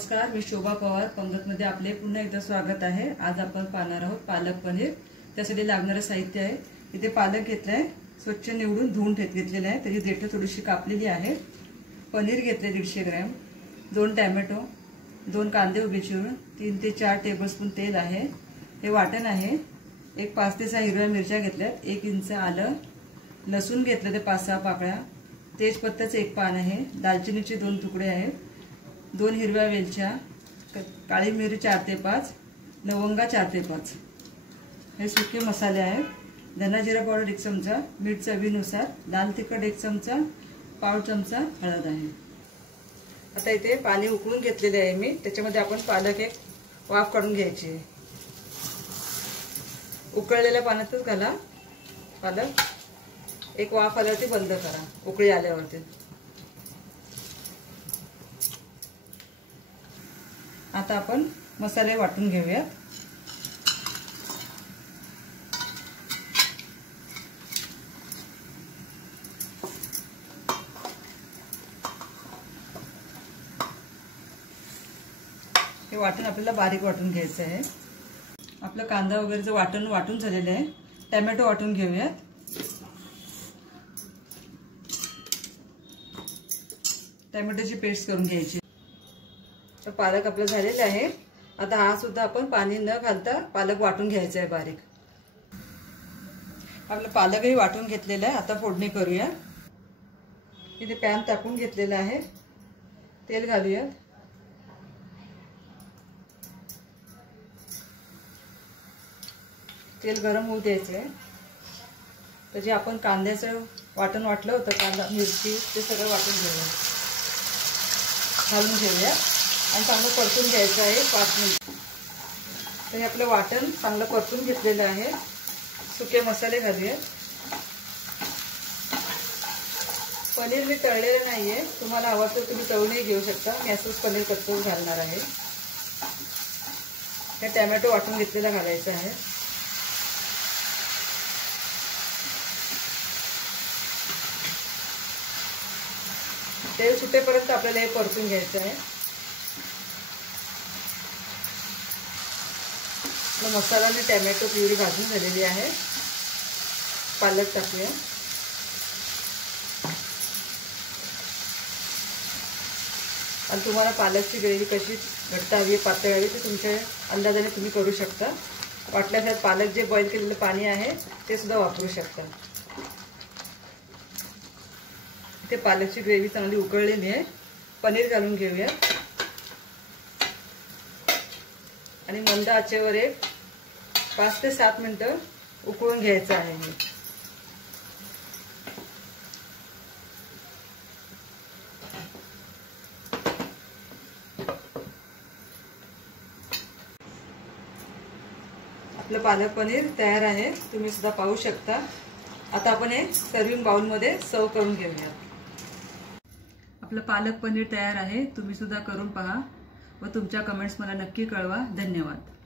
नमस्कार, मी शोभा पवार पंगतमध्ये आपले पुन्हा एकदा स्वागत आहे। आज आपण पाहणार आहोत पालक पनीर। त्यासाठी लागणारे साहित्य आहे, इथे पालक घेतलाय, स्वच्छ निवडून धुवून घेतलेले आहे, त्याची देठ थोडीशी कापलेली आहे। पनीर घेतले 150 ग्रॅम, 2 टोमॅटो, 2 कांदे उभे चिरून, 3 ते 4 टेबलस्पून तेल आहे। हे वाटण आहे, एक 5 ते 6 हिरव्या मिरच्या घेतल्यात, 1 इंच आलं, लसूण घेतले ते 5-6 पाकळ्या, तेजपत्त्याचे 1 पान आहे, दालचिनीचे 2 तुकडे आहेत, 2 हिरव्या वेलच्या, काळी मिरी 4 ते 5, लवंगा 4 ते 5। हे सुके मसाले आहेत। धना जिरा पावडर 1 चमचा, मीठ चवीनुसार, लाल तिखट 1 चमचा, पाव चमचा हळद आहे। आता इथे पाणी उकळून घेतलेले आहे मी, त्याच्यामध्ये आपण पालक एक वाफ काढून घ्यायची। उकळलेल्या पाण्यातच घाला पालक, एक वाफ आल्यावरती बंद करा, उकळी आल्यावरती। आता आपण मसाले वाटून घेऊयात। हे वाटण आपल्याला बारीक वाटून घ्यायचं आहे। आपलं कांदा वगैरेचं वाटून झालेलं आहे। टोमॅटो वाटून घेऊयात। टोमॅटोची पेस्ट करून घ्यायची। तर पालक आपलं झालेलं आहे। आता हा सुद्धा आपण पाणी न घालता पालक वाटून घ्यायचा आहे बारीक। आपलं पालकही वाटून घेतलेलं आहे। आता फोडणी करूया। इथे पॅन टाकून घेतलेला आहे, तेल घालूया। तेल गरम होऊ द्यायचं आहे। तर जे आपण कांद्याचं वाटण वाटलं होतं, कांदा मिरची ते सगळं वाटून घेऊया, घालून घेऊया आणि चांगलं परतून घ्यायचं आहे 5 मिनिट। तर हे आपलं वाटण चांगलं परतून घेतलेलं आहे। सुके मसाले घालूया। पनीर मी तळलेलं नाहीये, तुम्हाला हवं तर तुम्ही तळूनही घेऊ शकता, मी असंच पनीर कच्चंच घालणार आहे। हे टोमॅटो वाटून घेतलेला घालायचा आहे। तेल सुटेपर्यंत आपल्याला हे परतून घ्यायचं आहे। मसाला आणि टोमॅटो प्युरी भाजून झालेली आहे। पालक टाकूया। आणि तुम्हाला पालकची ग्रेव्ही कशी घट्ट हवी पातळ हवी ते तुमच्या अंदाजाने तुम्ही करू शकता। वाटल्यास त्यात पालक जे बॉईल केलेलं पाणी आहे ते सुद्धा वापरू शकता। ते पालकची ग्रेव्ही चांगली उकळलेली आहे। पनीर घालून घेऊया आणि मंद आचेवर एक 5 ते 7 मिनिटं उकळून घ्यायचं आहे। आपलं पालक पनीर तयार आहे, तुम्ही सुद्धा पाहू शकता। आता आपण हे सर्विंग बाउल मध्ये सर्व करून घेऊया। आपलं पालक पनीर तयार आहे, तुम्ही सुद्धा करून पहा व तुमच्या कमेंट्स मला नक्की कळवा। धन्यवाद।